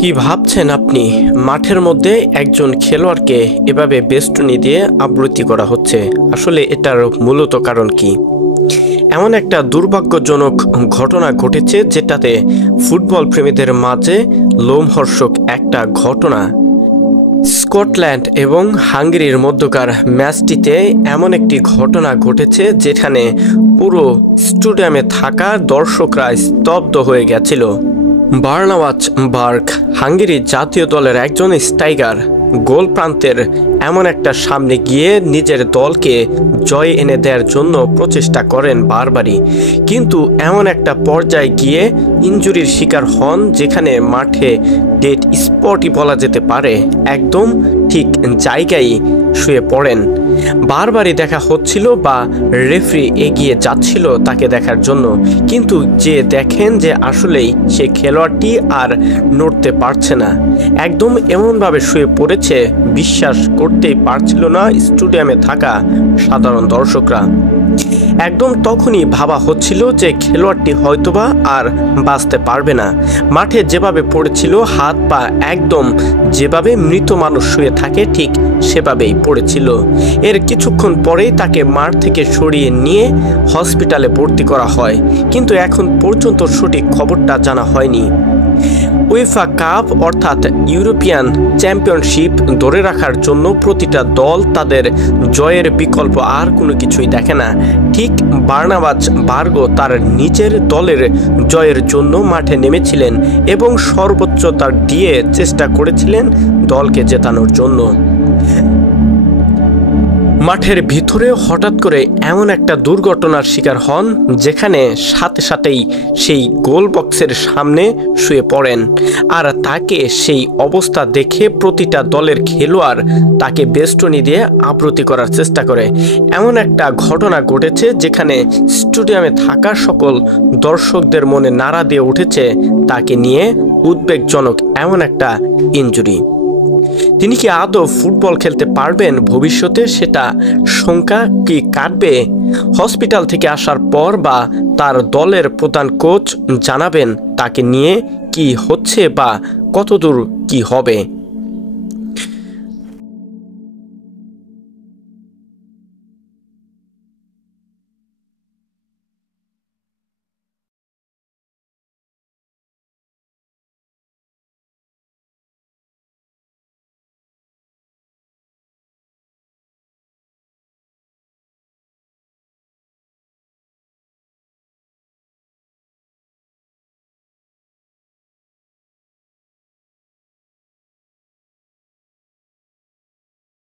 কি ভাবছেন আপনি? মাঠের মধ্যে একজন খেলোয়াড়কে এভাবে বেষ্টনী দিয়ে আবৃত্তি করা হচ্ছে। আসলে এটার মূলত কারণ কি? এমন একটা দুর্ভাগ্যজনক ঘটনা ঘটেছে যেটাতে ফুটবল প্রেমীদের মাঝে লোমহর্ষক একটা ঘটনা। স্কটল্যান্ড এবং হাঙ্গেরির মধ্যকার ম্যাচটিতে এমন একটি ঘটনা ঘটেছে যেখানে পুরো স্টেডিয়ামে থাকা দর্শকরা স্তব্ধ হয়ে গেছিল। বার্নাবাচ বার্গ হাঙ্গেরির জাতীয় দলের একজন স্ট্রাইকার গোল প্রান্তের এমন একটা সামনে গিয়ে নিজের দলকে জয় এনে দেওয়ার জন্য প্রচেষ্টা করেন বারবারই, কিন্তু এমন একটা পর্যায়ে গিয়ে ইনজুরির শিকার হন যেখানে মাঠে ডেড স্পটই বলা যেতে পারে, একদম ঠিক জায়গায় শুয়ে পড়েন। বারবারই দেখা হচ্ছিল বা রেফারি এগিয়ে যাচ্ছিল তাকে দেখার জন্য, কিন্তু যে দেখেন যে আসলেই সে খেলোয়াড়টি আর নড়তে পারছে না, একদম এমনভাবে শুয়ে পড়েছে বিশ্বাস করতেই পারছিল না স্টেডিয়ামে থাকা সাধারণ দর্শকরা। একদম তখনই ভাবা হচ্ছিল যে খেলোয়াড়টি হয়তোবা আর বাঁচতে পারবে না। মাঠে যেভাবে পড়েছিল, হাত পা একদম যেভাবে মৃত মানুষ শুয়ে থাকে ঠিক সেভাবেই পড়েছিল। এর কিছুক্ষণ পরেই তাকে মাঠ থেকে সরিয়ে নিয়ে হসপিটালে ভর্তি করা হয়, কিন্তু এখন পর্যন্ত সঠিক খবরটা জানা হয়নি। উয়েফা কাপ অর্থাৎ ইউরোপিয়ান চ্যাম্পিয়নশিপ ধরে রাখার জন্য প্রতিটা দল তাদের জয়ের বিকল্প আর কোনো কিছুই দেখে না। ঠিক বার্নাবাচ বার্গও তার নিজের দলের জয়ের জন্য মাঠে নেমেছিলেন এবং সর্বোচ্চ তার দিয়ে চেষ্টা করেছিলেন দলকে জেতানোর জন্য। মাঠের ভিতরে হঠাৎ করে এমন একটা দুর্ঘটনার শিকার হন যেখানে সাথে সাথেই সেই গোল বক্সের সামনে শুয়ে পড়েন, আর তাকে সেই অবস্থা দেখে প্রতিটা দলের খেলোয়াড় তাকে বেষ্টনী দিয়ে আবৃত্তি করার চেষ্টা করে। এমন একটা ঘটনা ঘটেছে যেখানে স্টেডিয়ামে থাকা সকল দর্শকদের মনে নাড়া দিয়ে উঠেছে তাকে নিয়ে উদ্বেগজনক এমন একটা ইনজুরি। তিনি কি আদৌ ফুটবল খেলতে পারবেন ভবিষ্যতে, সেটা শঙ্কা কি কাটবে? হসপিটাল থেকে আসার পর বা তার দলের প্রধান কোচ জানাবেন তাকে নিয়ে কি হচ্ছে বা কতদূর কি হবে।